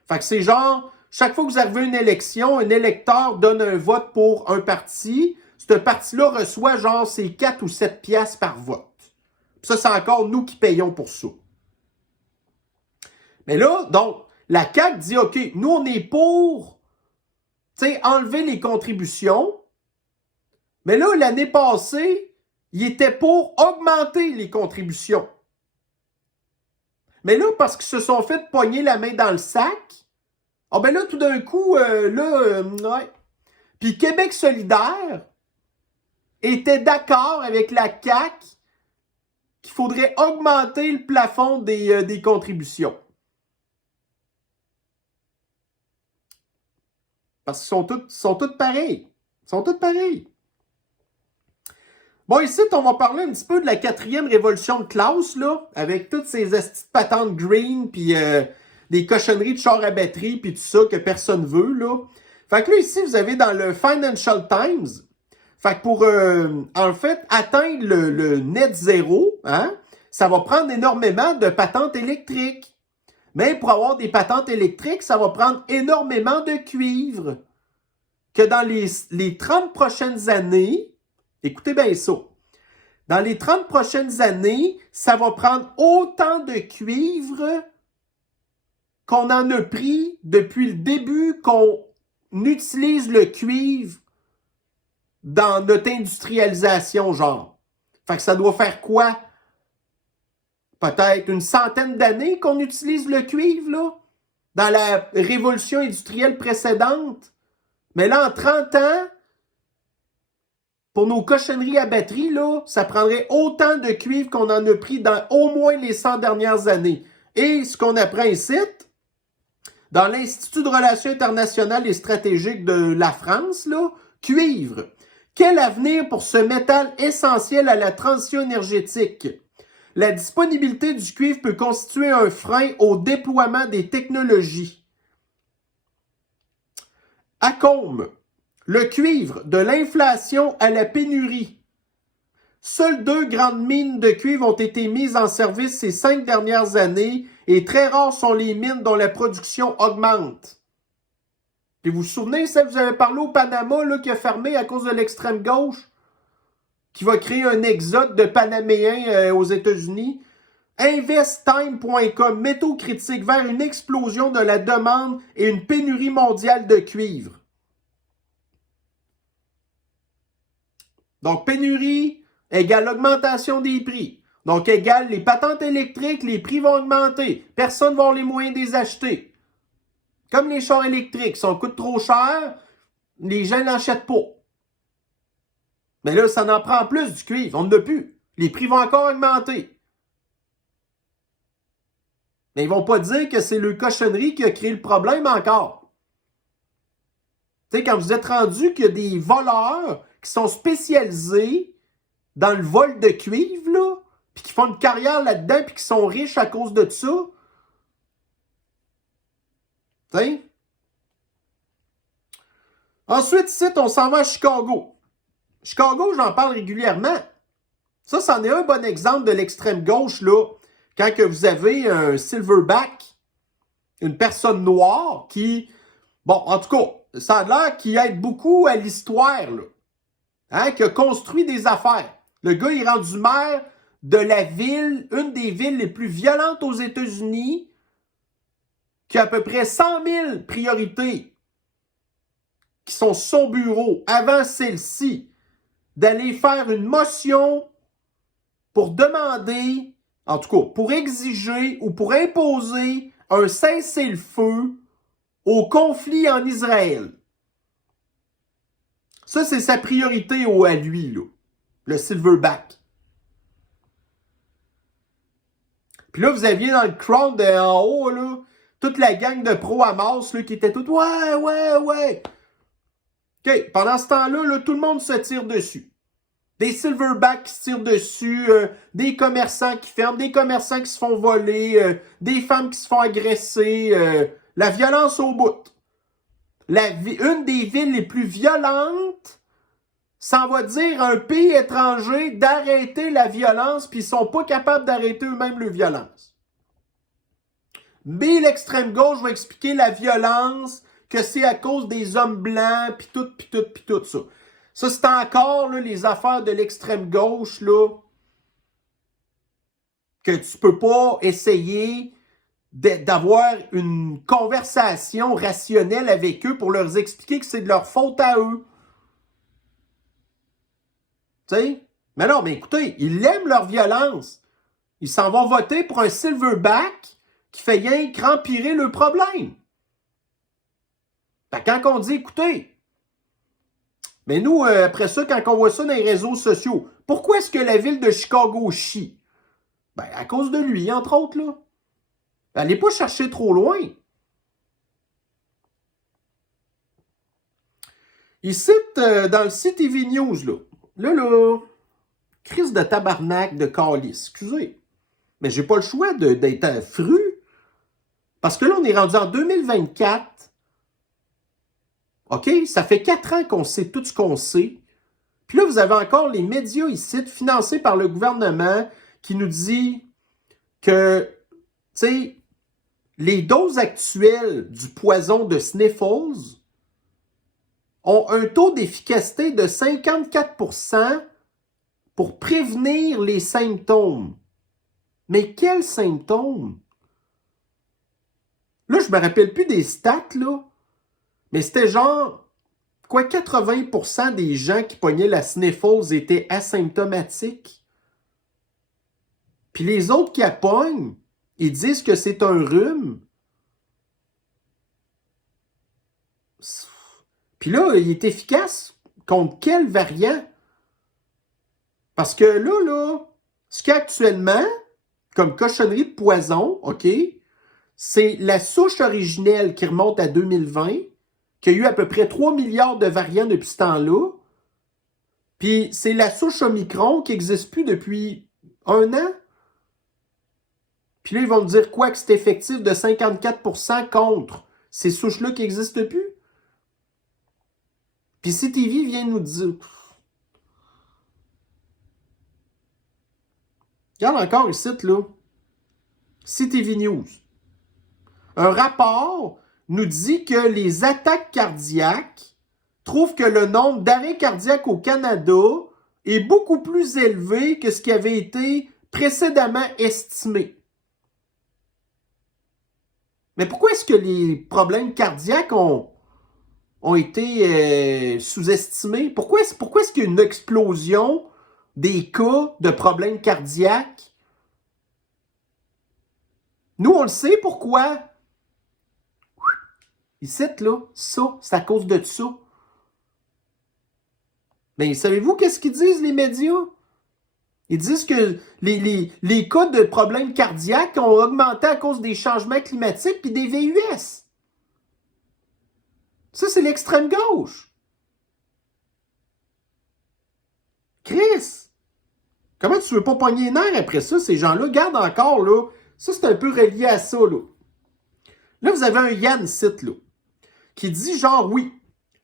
Fait que c'est genre, chaque fois que vous arrivez à une élection, un électeur donne un vote pour un parti. Ce parti-là reçoit genre ses 4 ou 7 piastres par vote. Puis ça, c'est encore nous qui payons pour ça. Mais là, donc, la CAQ dit, OK, nous, on est pour, enlever les contributions. Mais là, l'année passée, il était pour augmenter les contributions. Mais là, parce qu'ils se sont fait pogner la main dans le sac, ben là, tout d'un coup, ouais. Puis Québec solidaire était d'accord avec la CAQ qu'il faudrait augmenter le plafond des contributions. Parce qu'ils sont tous pareils. Ils sont tous pareils. Bon, ici, on va parler un petit peu de la 4e révolution de classe, là, avec toutes ces patentes green, puis des cochonneries de chars à batterie, puis tout ça que personne veut, là. Fait que là, ici, vous avez dans le Financial Times, fait que pour, en fait, atteindre le net zéro, hein, ça va prendre énormément de patentes électriques. Mais pour avoir des patentes électriques, ça va prendre énormément de cuivre. Que dans les 30 prochaines années, écoutez bien ça, dans les 30 prochaines années, ça va prendre autant de cuivre qu'on en a pris depuis le début qu'on utilise le cuivre dans notre industrialisation, genre. Fait que ça doit faire quoi? Peut-être une centaine d'années qu'on utilise le cuivre, là? Dans la révolution industrielle précédente. Mais là, en 30 ans, pour nos cochonneries à batterie, là, ça prendrait autant de cuivre qu'on en a pris dans au moins les 100 dernières années. Et ce qu'on apprend ici, dans l'Institut de Relations internationales et stratégiques de la France, là, cuivre. Quel avenir pour ce métal essentiel à la transition énergétique? La disponibilité du cuivre peut constituer un frein au déploiement des technologies. Accombe. Le cuivre, de l'inflation à la pénurie. Seules 2 grandes mines de cuivre ont été mises en service ces 5 dernières années et très rares sont les mines dont la production augmente. Et vous vous souvenez, ça, vous avez parlé au Panama là, qui a fermé à cause de l'extrême gauche, qui va créer un exode de Panaméens aux États-Unis. Investtime.com, métaux critiques vers une explosion de la demande et une pénurie mondiale de cuivre. Donc, pénurie égale augmentation des prix. Donc, égale les patentes électriques, les prix vont augmenter. Personne ne va avoir les moyens de les acheter. Comme les chars électriques, ça coûte trop cher, les gens n'achètent pas. Mais là, ça en prend plus du cuivre, on n'en a plus. Les prix vont encore augmenter. Mais ils ne vont pas dire que c'est le cochonnerie qui a créé le problème encore. Tu sais, quand vous êtes rendu qu'il y a des voleurs qui sont spécialisés dans le vol de cuivre, là, puis qui font une carrière là-dedans, puis qui sont riches à cause de ça. Tu sais? Ensuite, ici, on s'en va à Chicago. Chicago, j'en parle régulièrement. Ça, c'en est un bon exemple de l'extrême gauche, là. Quand que vous avez un silverback, une personne noire qui, bon, en tout cas, ça a l'air qui aide beaucoup à l'histoire, là. Hein, qui a construit des affaires. Le gars, il est rendu maire de la ville, une des villes les plus violentes aux États-Unis, qui a à peu près 100 000 priorités qui sont sur son bureau avant celle-ci, d'aller faire une motion pour demander, en tout cas, pour exiger ou pour imposer un cessez-le-feu au conflit en Israël. Ça, c'est sa priorité à lui, là, le silverback. Puis là, vous aviez dans le crowd en haut, là, toute la gang de pro-Hamas là, qui était toute « Ouais, ouais, ouais! » OK, pendant ce temps-là, là, tout le monde se tire dessus. Des silverbacks qui se tirent dessus, des commerçants qui ferment, des commerçants qui se font voler, des femmes qui se font agresser, la violence au bout. Une des villes les plus violentes s'en va dire à un pays étranger d'arrêter la violence, puis ils sont pas capables d'arrêter eux-mêmes leur violence. Mais l'extrême gauche va expliquer la violence, que c'est à cause des hommes blancs, puis tout ça. Ça, c'est encore là, les affaires de l'extrême gauche, là, que tu peux pas essayer d'avoir une conversation rationnelle avec eux pour leur expliquer que c'est de leur faute à eux. Tu sais? Mais non, mais écoutez, ils aiment leur violence. Ils s'en vont voter pour un silverback qui fait rien qu'empirer le problème. Fait quand on dit, écoutez, mais nous, après ça, quand on voit ça dans les réseaux sociaux, pourquoi est-ce que la ville de Chicago chie? Ben, à cause de lui, entre autres, là. Allez pas chercher trop loin. Il cite dans le site TV News, là, crise de tabarnak de calice. Excusez. Mais j'ai pas le choix d'être fru. Parce que là, on est rendu en 2024. OK? Ça fait 4 ans qu'on sait tout ce qu'on sait. Puis là, vous avez encore les médias ici, financés par le gouvernement, qui nous dit que, tu sais, les doses actuelles du poison de Sniffles ont un taux d'efficacité de 54% pour prévenir les symptômes. Mais quels symptômes? Là, je me rappelle plus des stats, là. Mais c'était genre, 80% des gens qui pognaient la Sniffles étaient asymptomatiques. Puis les autres qui la pognent, ils disent que c'est un rhume. Puis là, il est efficace contre quel variant? Parce que là, ce qu'il y a actuellement, comme cochonnerie de poison, OK, c'est la souche originelle qui remonte à 2020, qui a eu à peu près 3 milliards de variants depuis ce temps-là. Puis c'est la souche Omicron qui n'existe plus depuis 1 an. Puis là, ils vont me dire quoi? Que c'est effectif de 54% contre ces souches-là qui n'existent plus? Puis CTV vient nous dire... Regarde encore ici, là. CTV News. Un rapport nous dit que les attaques cardiaques trouvent que le nombre d'arrêts cardiaques au Canada est beaucoup plus élevé que ce qui avait été précédemment estimé. Mais pourquoi est-ce que les problèmes cardiaques ont été sous-estimés? Pourquoi est-ce qu'il y a une explosion des cas de problèmes cardiaques? Nous, on le sait pourquoi. Ici, là, ça, c'est à cause de ça. Mais savez-vous qu'est-ce qu'ils disent, les médias? Ils disent que les cas de problèmes cardiaques ont augmenté à cause des changements climatiques puis des VUS. Ça, c'est l'extrême gauche. Chris, comment tu veux pas pogner les nerfs après ça? Ces gens-là gardent encore, là. Ça, c'est un peu relié à ça, là. Là, vous avez un Yann site, là, qui dit genre, oui,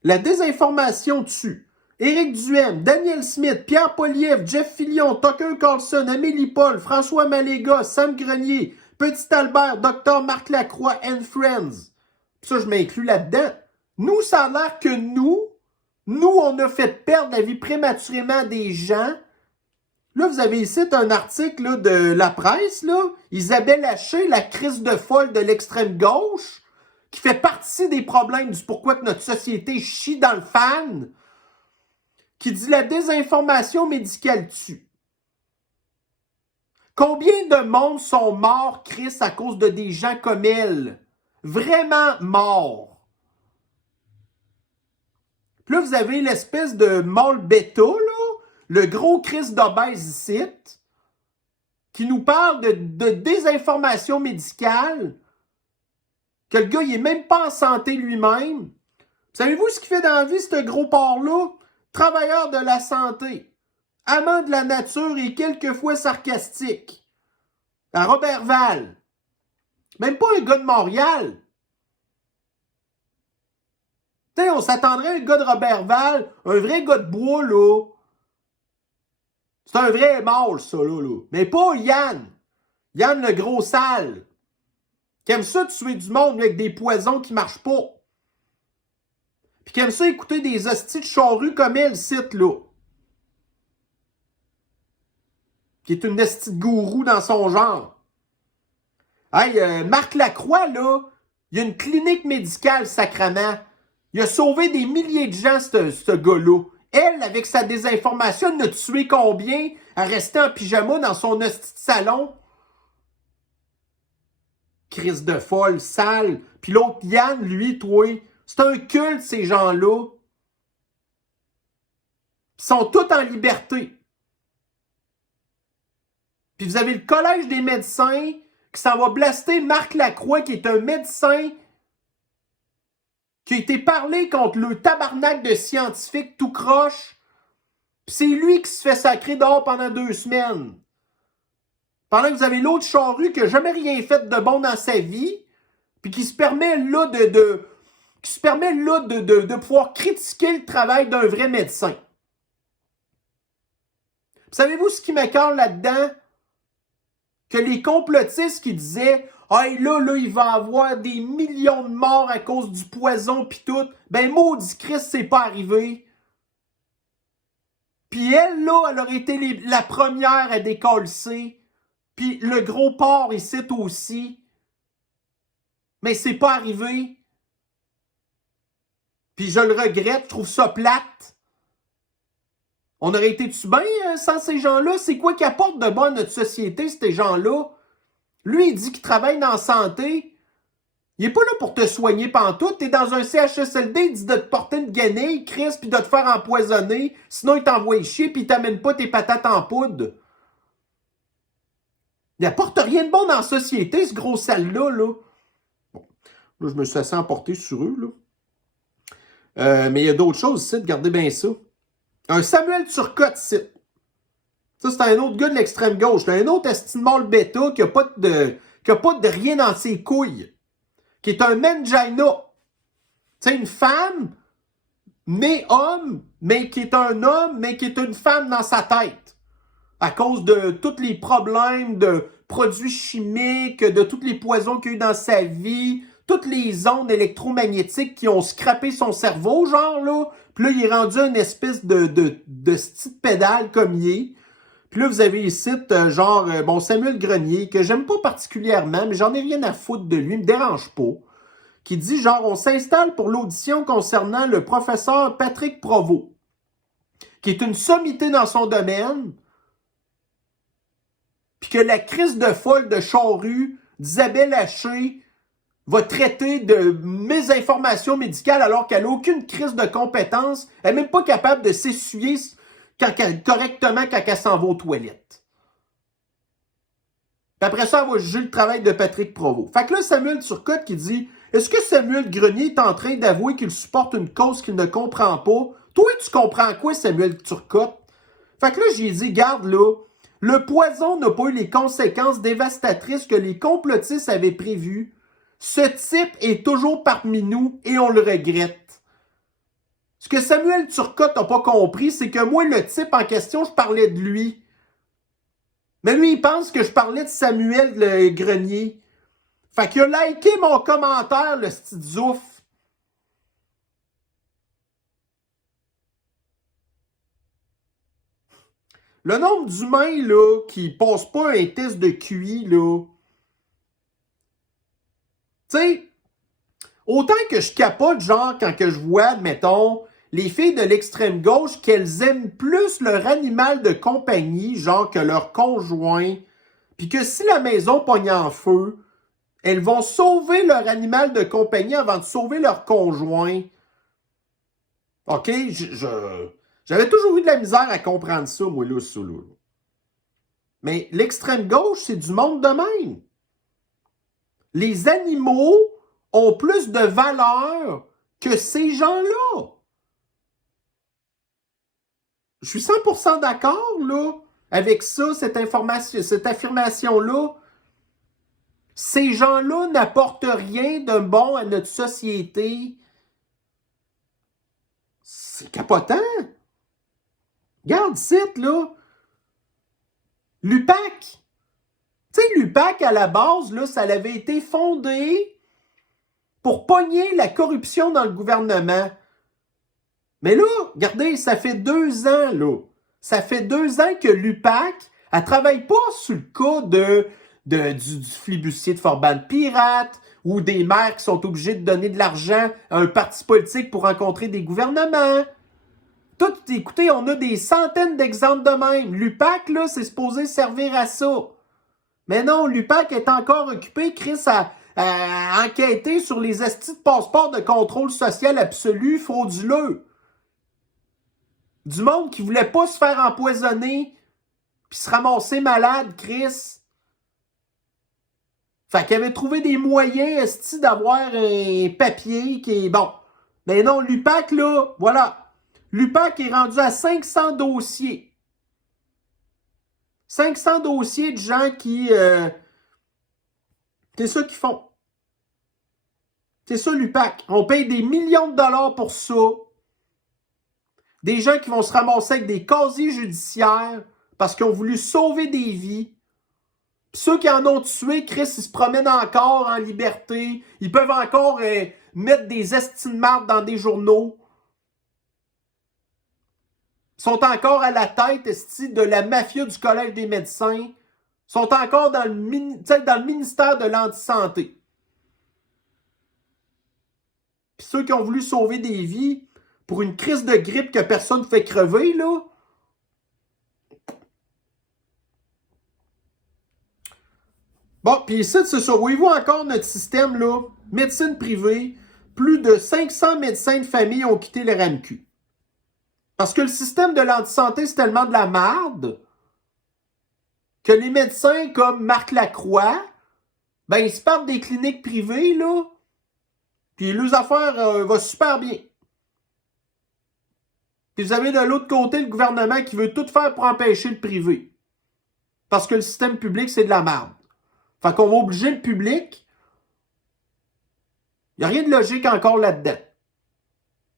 la désinformation tue. Éric Duhaime, Daniel Smith, Pierre Poilievre, Jeff Fillion, Tucker Carlson, Amélie Paul, François Maléga, Sam Grenier, Petit Albert, Dr. Marc Lacroix and Friends. Ça, je m'inclus là-dedans. Nous, ça a l'air que nous, on a fait perdre la vie prématurément des gens. Là, vous avez ici un article là, de la presse, là. Isabelle Haché, la crise de folle de l'extrême gauche, qui fait partie des problèmes du pourquoi que notre société chie dans le fan, qui dit la désinformation médicale tue. Combien de monde sont morts, Chris, à cause de des gens comme elle? Vraiment morts. Puis là, vous avez l'espèce de mâle bêta, là, le gros Chris d'obèse ici, qui nous parle de désinformation médicale, que le gars, il est même pas en santé lui-même. Savez-vous ce qu'il fait dans la vie, ce gros porc-là? Travailleur de la santé, amant de la nature et quelquefois sarcastique. À Robertval. Même pas un gars de Montréal. Tu sais, on s'attendrait à un gars de Robertval, un vrai gars de bois, là. C'est un vrai mâle, ça, là. Mais pas Yann. Yann, le gros sale. Qui aime ça tuer du monde avec des poisons qui marchent pas. Puis qui aime ça écouter des hosties de charrues comme elle, cite, là. Qui est une hostie de gourou dans son genre. Hey, Marc Lacroix, là, il y a une clinique médicale, sacrament. Il a sauvé des milliers de gens, ce gars-là. Elle, avec sa désinformation, elle a tué combien à rester en pyjama dans son hostie de salon? Crise de folle, sale. Puis l'autre, Yann, lui, toi, c'est un culte, ces gens-là. Ils sont tous en liberté. Puis vous avez le Collège des médecins qui s'en va blaster Marc Lacroix, qui est un médecin qui a été parlé contre le tabarnak de scientifiques tout croche. Puis c'est lui qui se fait sacrer dehors pendant 2 semaines. Pendant que vous avez l'autre charrue qui n'a jamais rien fait de bon dans sa vie, puis qui se permet là de pouvoir critiquer le travail d'un vrai médecin. Puis savez-vous ce qui m'écoeure là-dedans? Que les complotistes qui disaient « Hey, là, il va y avoir des millions de morts à cause du poison pis tout. » Ben, maudit Christ, c'est pas arrivé. Puis elle, là, elle aurait été la première à décoller. Puis le gros porc ici aussi. Mais c'est pas arrivé. Puis je le regrette, je trouve ça plate. On aurait été-tu bien sans ces gens-là? C'est quoi qui apporte de bon à notre société, ces gens-là? Lui, il dit qu'il travaille dans la santé. Il est pas là pour te soigner pantoute. T'es dans un CHSLD, il dit de te porter une guenille, Chris, puis de te faire empoisonner. Sinon, il t'envoie chier, puis il t'amène pas tes patates en poudre. Il apporte rien de bon dans la société, ce gros sale-là, là. Bon, là, je me suis assez emporté sur eux, là. Mais il y a d'autres choses ici, regardez bien ça. Un Samuel Turcotte, ici. Ça, c'est un autre gars de l'extrême gauche. C'est un autre estimable bêta qui a pas de rien dans ses couilles. Qui est un mangina. Tu sais, une femme, née homme, mais qui est un homme, mais qui est une femme dans sa tête. À cause de tous les problèmes de produits chimiques, de tous les poisons qu'il y a eu dans sa vie, toutes les ondes électromagnétiques qui ont scrappé son cerveau, genre, là. Puis là, il est rendu une espèce de petite pédale comme il est. Puis là, vous avez ici, bon, Samuel Grenier, que j'aime pas particulièrement, mais j'en ai rien à foutre de lui, il me dérange pas, qui dit, genre, on s'installe pour l'audition concernant le professeur Patrick Provost, qui est une sommité dans son domaine, puis que la crise de folle de charrue d'Isabelle Haché va traiter de mésinformation médicale alors qu'elle n'a aucune crise de compétence, elle n'est même pas capable de s'essuyer correctement quand elle s'en va aux toilettes. Puis après ça, elle va juger le travail de Patrick Provost. Fait que là, Samuel Turcotte qui dit « Est-ce que Samuel Grenier est en train d'avouer qu'il supporte une cause qu'il ne comprend pas? » Toi, tu comprends quoi, Samuel Turcotte? Fait que là, j'ai dit « Garde là, le poison n'a pas eu les conséquences dévastatrices que les complotistes avaient prévues. Ce type est toujours parmi nous et on le regrette. » Ce que Samuel Turcotte n'a pas compris, c'est que moi, le type en question, je parlais de lui. Mais lui, il pense que je parlais de Samuel le Grenier. Fait qu'il a liké mon commentaire, le petit zouf. Le nombre d'humains, là, qui passent pas un test de QI, là. Tu sais, autant que je capote, genre, quand que je vois, mettons, les filles de l'extrême gauche, qu'elles aiment plus leur animal de compagnie, genre, que leur conjoint, puis que si la maison pogne en feu, elles vont sauver leur animal de compagnie avant de sauver leur conjoint. OK? J'avais toujours eu de la misère à comprendre ça, moi, là, ça, là. Mais l'extrême gauche, c'est du monde de même. Les animaux ont plus de valeur que ces gens-là. Je suis 100% d'accord, là, avec ça, cette affirmation-là. Ces gens-là n'apportent rien de bon à notre société. C'est capotant. Regarde ici, là. L'UPAC. Tu sais, l'UPAC, à la base, là, ça avait été fondé pour pogner la corruption dans le gouvernement. Mais là, regardez, ça fait 2 ans, là. Ça fait 2 ans que l'UPAC, elle travaille pas sur le cas du flibustier de Fort-Bande Pirate ou des maires qui sont obligés de donner de l'argent à un parti politique pour rencontrer des gouvernements. Écoutez, on a des centaines d'exemples de même. L'UPAC, là, c'est supposé servir à ça. Mais non, l'UPAC est encore occupé, Chris, à enquêter sur les estis de passeports de contrôle social absolu frauduleux. Du monde qui voulait pas se faire empoisonner puis se ramasser malade, Chris. Fait qu'il avait trouvé des moyens, esti, d'avoir un papier qui est bon. Mais non, l'UPAC, là, voilà. L'UPAC est rendu à 500 dossiers. 500 dossiers de gens qui... c'est ça qu'ils font. C'est ça, l'UPAC. On paye des millions de dollars pour ça. Des gens qui vont se ramasser avec des casiers judiciaires parce qu'ils ont voulu sauver des vies. Puis ceux qui en ont tué, Chris, ils se promènent encore en liberté. Ils peuvent encore mettre des estimes-marques dans des journaux. Ils sont encore à la tête, esti, de la mafia du Collège des médecins. Ils sont encore dans le ministère de l'Antisanté. Puis ceux qui ont voulu sauver des vies pour une crise de grippe que personne ne fait crever, là. Bon, puis ici, c'est ça. Voyez-vous encore notre système, là? Médecine privée. Plus de 500 médecins de famille ont quitté le RAMQ. Parce que le système de l'antisanté, c'est tellement de la merde que les médecins comme Marc Lacroix, ben, ils se partent des cliniques privées, là. Puis leurs affaires vont super bien. Puis vous avez de l'autre côté le gouvernement qui veut tout faire pour empêcher le privé. Parce que le système public, c'est de la merde. Fait qu'on va obliger le public. Il n'y a rien de logique encore là-dedans.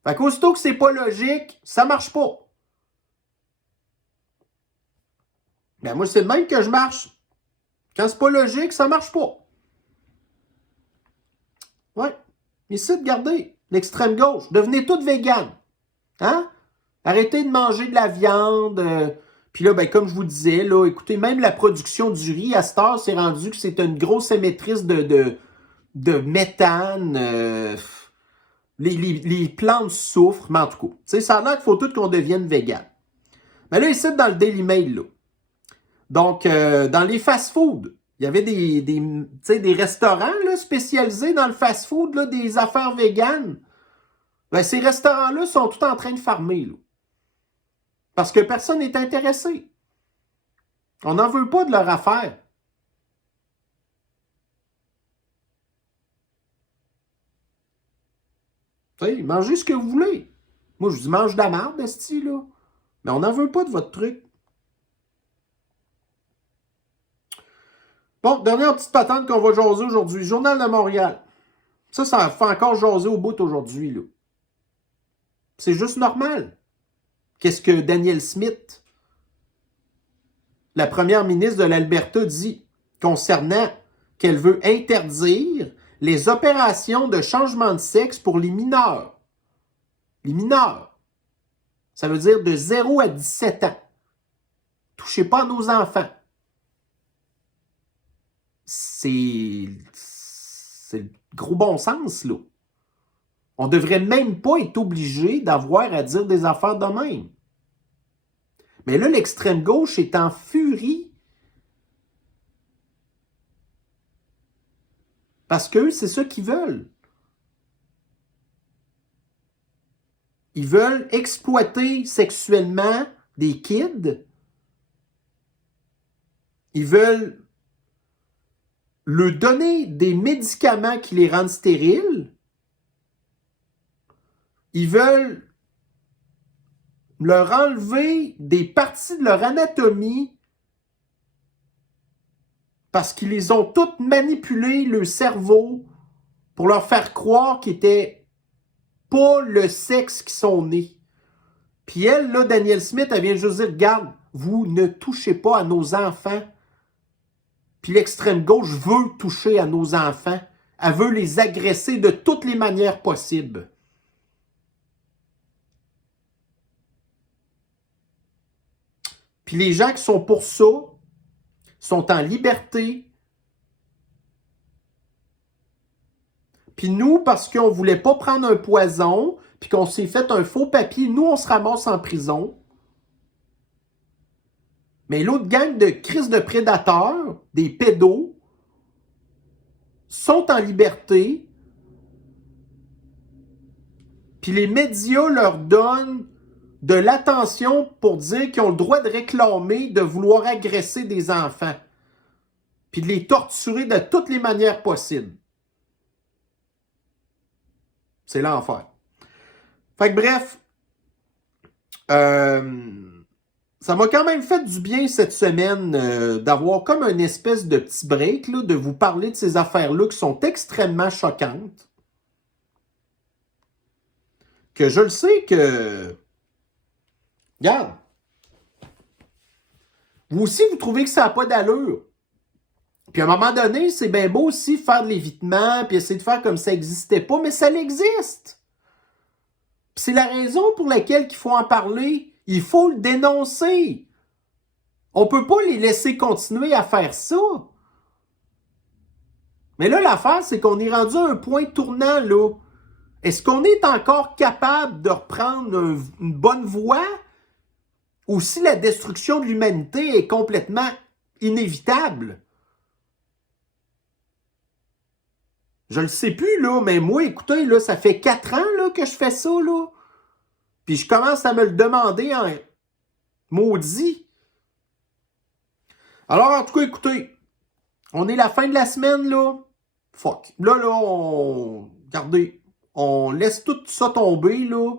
Fait qu'aussitôt que c'est pas logique, ça marche pas. Ben moi, c'est le même que je marche. Quand c'est pas logique, ça marche pas. Ouais. Ici, regardez, l'extrême gauche. Devenez toutes véganes. Hein? Arrêtez de manger de la viande. Puis là, ben, comme je vous disais, là, écoutez, même la production du riz, à cette heure, c'est rendu que c'est une grosse émettrice de méthane. Les plantes souffrent, mais en tout cas, ça a l'air qu'il faut tout qu'on devienne vegan. Mais là, ici, dans le Daily Mail, là, donc, dans les fast-foods, il y avait des restaurants là, spécialisés dans le fast-food, là, des affaires véganes. Ben, ces restaurants-là sont tout en train de farmer. Là, parce que personne n'est intéressé. On n'en veut pas de leur affaire. T'sais, mangez ce que vous voulez. Moi, je vous dis, mange de la merde, esti, là. Mais on n'en veut pas de votre truc. Bon, dernière petite patente qu'on va jaser aujourd'hui. Journal de Montréal. Ça fait encore jaser au bout aujourd'hui, là. C'est juste normal. Qu'est-ce que Danielle Smith, la première ministre de l'Alberta, dit concernant qu'elle veut interdire les opérations de changement de sexe pour les mineurs. Les mineurs. Ça veut dire de 0 à 17 ans. Touchez pas à nos enfants. C'est le gros bon sens, là. On ne devrait même pas être obligé d'avoir à dire des affaires de même. Mais là, l'extrême gauche est en furie. Parce qu'eux, c'est ça qu'ils veulent. Ils veulent exploiter sexuellement des kids. Ils veulent leur donner des médicaments qui les rendent stériles. Ils veulent leur enlever des parties de leur anatomie parce qu'ils les ont toutes manipulées, le cerveau, pour leur faire croire qu'ils n'étaient pas le sexe qu'ils sont nés. Puis elle, là, Danielle Smith, elle vient juste dire, regarde, vous ne touchez pas à nos enfants. Puis l'extrême gauche veut toucher à nos enfants. Elle veut les agresser de toutes les manières possibles. Puis les gens qui sont pour ça sont en liberté. Puis nous, parce qu'on ne voulait pas prendre un poison, puis qu'on s'est fait un faux papier, nous, on se ramasse en prison. Mais l'autre gang de crises de prédateurs, des pédos, sont en liberté. Puis les médias leur donnent de l'attention pour dire qu'ils ont le droit de réclamer, de vouloir agresser des enfants. Puis de les torturer de toutes les manières possibles. C'est l'enfer. Fait que bref, ça m'a quand même fait du bien cette semaine d'avoir comme une espèce de petit break, là, de vous parler de ces affaires-là qui sont extrêmement choquantes. Que je le sais que... Regarde. Vous aussi, vous trouvez que ça n'a pas d'allure. Puis à un moment donné, c'est bien beau aussi faire de l'évitement, puis essayer de faire comme ça n'existait pas, mais ça existe. Puis c'est la raison pour laquelle il faut en parler. Il faut le dénoncer. On ne peut pas les laisser continuer à faire ça. Mais là, l'affaire, c'est qu'on est rendu à un point tournant, là. Est-ce qu'on est encore capable de reprendre une bonne voie? Ou si la destruction de l'humanité est complètement inévitable? Je le sais plus, là, mais moi, écoutez, là, ça fait 4 ans là, que je fais ça, là. Puis je commence à me le demander en maudit. Alors, en tout cas, écoutez, on est la fin de la semaine, là. Fuck. Là, regardez, on laisse tout ça tomber, là.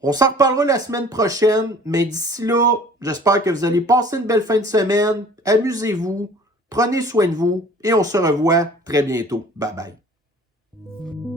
On s'en reparlera la semaine prochaine, mais d'ici là, j'espère que vous allez passer une belle fin de semaine. Amusez-vous, prenez soin de vous et on se revoit très bientôt. Bye bye.